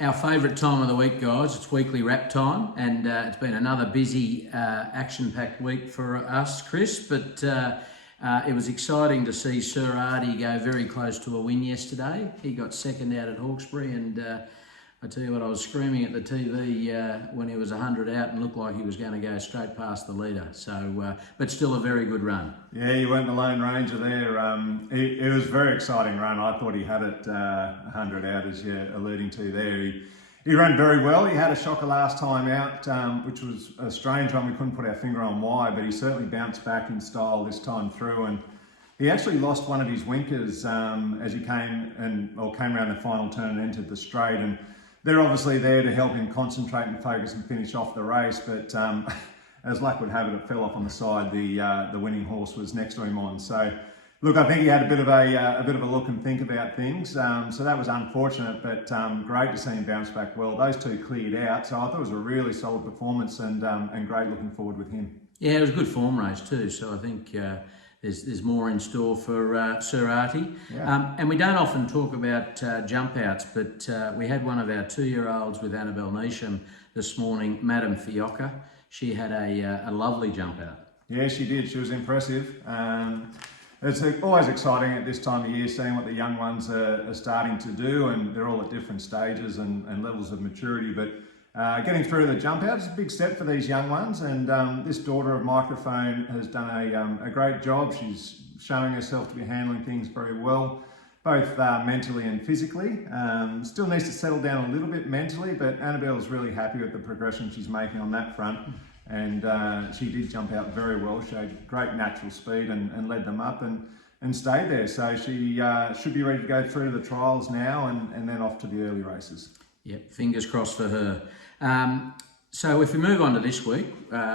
Our favourite time of the week, guys. It's weekly wrap time, and it's been another busy, action-packed week for us, Chris. But it was exciting to see Sir Artie go very close to a win yesterday. He got second out at Hawkesbury, and I tell you what, I was screaming at the TV when he was 100 out and looked like he was going to go straight past the leader. So, but still a very good run. Yeah, you weren't the Lone Ranger there. It was a very exciting run. I thought he had it 100 out, as you're alluding to there. He ran very well. He had a shocker last time out, which was a strange one. We couldn't put our finger on why, but he certainly bounced back in style this time through. And he actually lost one of his winkers as he came around the final turn and entered the straight. And they're obviously there to help him concentrate and focus and finish off the race, but as luck would have it, it fell off on the side. The winning horse was next to him on. So, look, I think he had a bit of a look and think about things. So that was unfortunate, but great to see him bounce back well. Those two cleared out, so I thought it was a really solid performance and great looking forward with him. Yeah, it was a good form race too. So I think there's more in store for Sir Artie. Yeah. And we don't often talk about jump outs, but we had one of our 2-year-olds with Annabelle Neesham this morning, Madam Foka. She had a lovely jump out. Yeah, she did. She was impressive. It's always exciting at this time of year seeing what the young ones are starting to do, and they're all at different stages and levels of maturity. But getting through the jump out is a big step for these young ones, and this daughter of Microphone has done a great job. She's showing herself to be handling things very well, both mentally and physically. Still needs to settle down a little bit mentally, but Annabelle's really happy with the progression she's making on that front. And she did jump out very well, showed great natural speed and led them up and stayed there. So she should be ready to go through to the trials now and then off to the early races. Yep, fingers crossed for her. So if we move on to this week,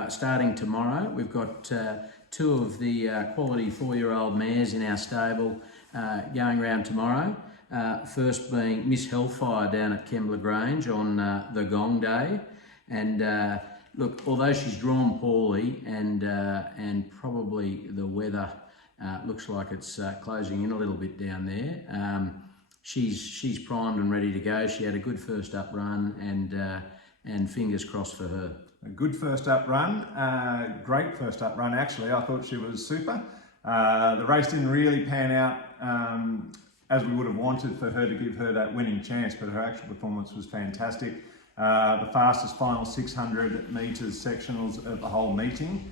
starting tomorrow, we've got 2 of the quality 4-year-old mares in our stable going around tomorrow. First being Miss Hellfire down at Kembla Grange on the Gong Day. And look, although she's drawn poorly and probably the weather looks like it's closing in a little bit down there, she's primed and ready to go. She had a good first up run and fingers crossed for her. A good first up run, great first up run actually. I thought she was super. The race didn't really pan out as we would have wanted for her to give her that winning chance, but her actual performance was fantastic. The fastest final 600 metres sectionals of the whole meeting.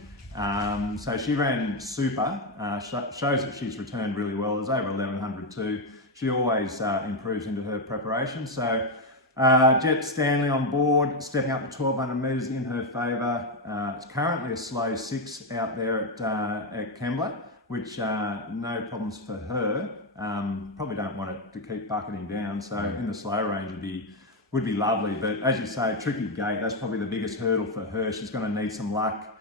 So she ran super, shows that she's returned really well. There's over 1100 too. She always improves into her preparation. So Jet Stanley on board, stepping up to 1200 metres in her favour. It's currently a slow 6 out there at Kembla, which no problems for her. Probably don't want it to keep bucketing down. So in the slow range would be lovely, but as you say, tricky gate. That's probably the biggest hurdle for her. She's going to need some luck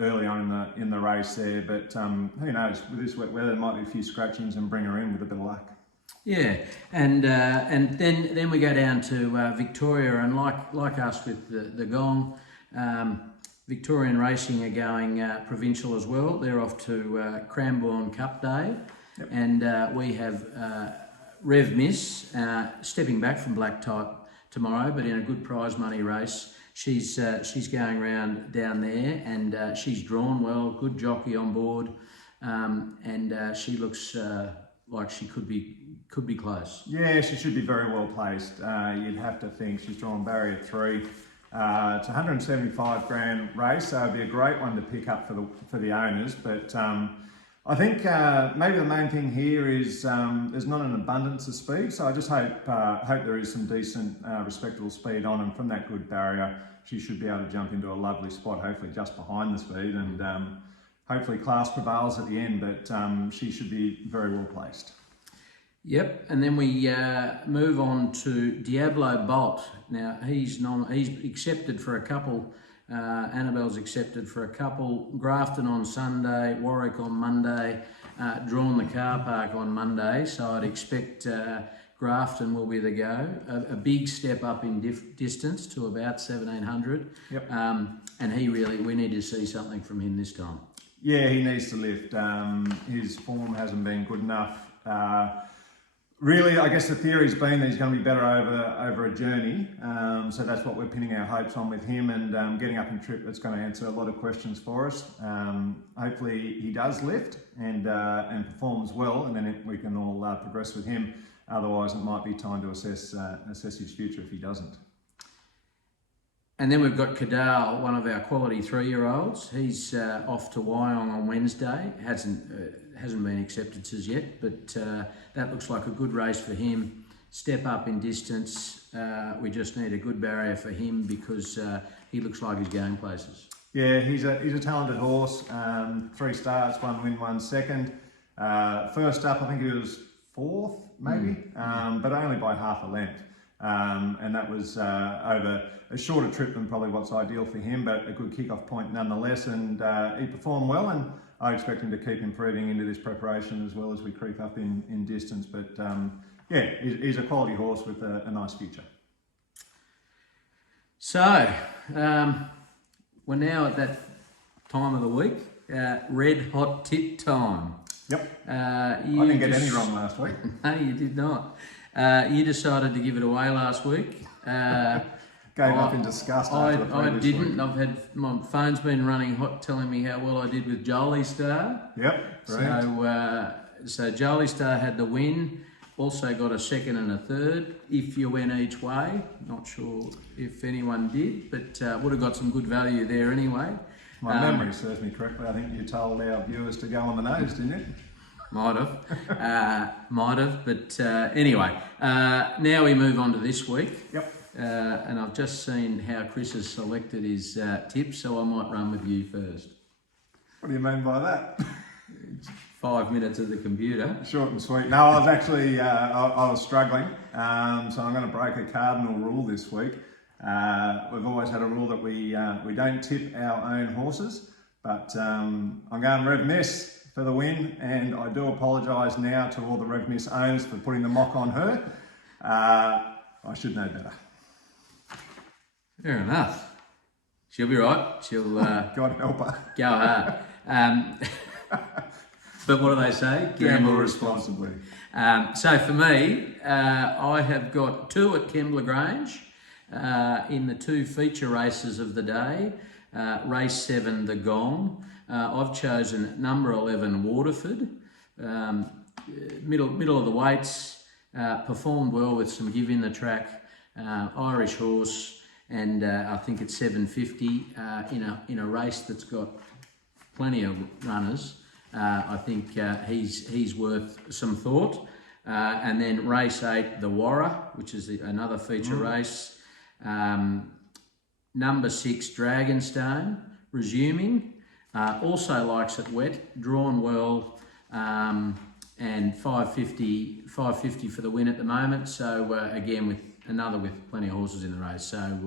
early on in the race there. But who knows? With this wet weather, there might be a few scratchings and bring her in with a bit of luck. Yeah, and then we go down to Victoria, and like us with the Gong, Victorian Racing are going provincial as well. They're off to Cranbourne Cup Day, yep. And we have Rev Miss stepping back from black type tomorrow, but in a good prize money race. She's going around down there, and she's drawn well. Good jockey on board, and she looks like she could be close. Yeah, she should be very well placed. You'd have to think. She's drawn barrier 3. It's a 175 grand race, so it'd be a great one to pick up for the owners. But I think maybe the main thing here is there's not an abundance of speed, so I just hope there is some decent, respectable speed on, and from that good barrier, she should be able to jump into a lovely spot, hopefully just behind the speed, and hopefully class prevails at the end, but she should be very well placed. Yep, and then we move on to Diablo Bol. Now he's accepted for a couple. Annabelle's accepted for a couple. Grafton on Sunday, Warwick on Monday. Drawn the car park on Monday, so I'd expect Grafton will be the go. A big step up in distance to about 1700. Yep. And we need to see something from him this time. Yeah, he needs to lift. His form hasn't been good enough. Really, I guess the theory's been that he's going to be better over a journey. So that's what we're pinning our hopes on with him, and getting up in trip, that's going to answer a lot of questions for us. Hopefully he does lift and performs well, and then we can all progress with him. Otherwise, it might be time to assess his future if he doesn't. And then we've got Cadal, one of our quality 3-year-olds. He's off to Wyong on Wednesday. Hasn't been accepted as yet, but that looks like a good race for him. Step up in distance. We just need a good barrier for him because he looks like he's going places. Yeah, he's a talented horse. 3 starts, 1 win, 1 second. First up, I think he was 4th, maybe, but only by half a length. And that was over a shorter trip than probably what's ideal for him, but a good kick-off point nonetheless. And he performed well, and I expect him to keep improving into this preparation as well as we creep up in distance. But yeah, he's a quality horse with a nice future. So, we're now at that time of the week, red hot tip time. Yep. I didn't get any wrong last week. No, you did not. You decided to give it away last week. Gave up in disgust after the previous I didn't. week. I've had my phone's been running hot, telling me how well I did with Jolie Star. Yep. Brilliant. So Jolie Star had the win. Also got a 2nd and a 3rd. If you went each way, not sure if anyone did, but would have got some good value there anyway. My memory serves me correctly. I think you told our viewers to go on the nose, didn't you? Might have, but anyway, now we move on to this week. Yep. And I've just seen how Chris has selected his tips, so I might run with you first. What do you mean by that? 5 minutes at the computer. Short and sweet. No, I was actually, I was struggling, so I'm going to break a cardinal rule this week. We've always had a rule that we don't tip our own horses, but I'm going Rev Miss for the win, and I do apologise now to all the Rev Miss owners for putting the mock on her. I should know better. Fair enough. She'll be right. She'll God help her. go hard. But what do they say? Gamble responsibly. So for me, I have got 2 at Kembla Grange in the 2 feature races of the day. Race 7, the Gong. I've chosen number 11, Waterford. Middle of the weights, performed well with some give in the track. Irish horse, and I think it's 750 in a race that's got plenty of runners. I think he's worth some thought. And then race 8, the Warra, which is another feature race. Number 6, Dragonstone, resuming. Also likes it wet, drawn well, and 550 for the win at the moment. So again, with plenty of horses in the race. So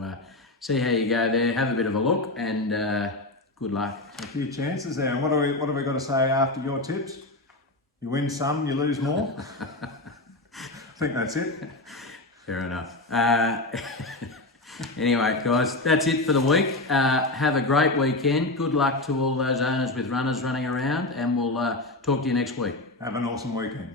see how you go there. Have a bit of a look, and good luck. A few chances there. And what have we got to say after your tips? You win some, you lose more. I think that's it. Fair enough. Anyway, guys, that's it for the week. Have a great weekend. Good luck to all those owners with runners running around, and we'll talk to you next week. Have an awesome weekend.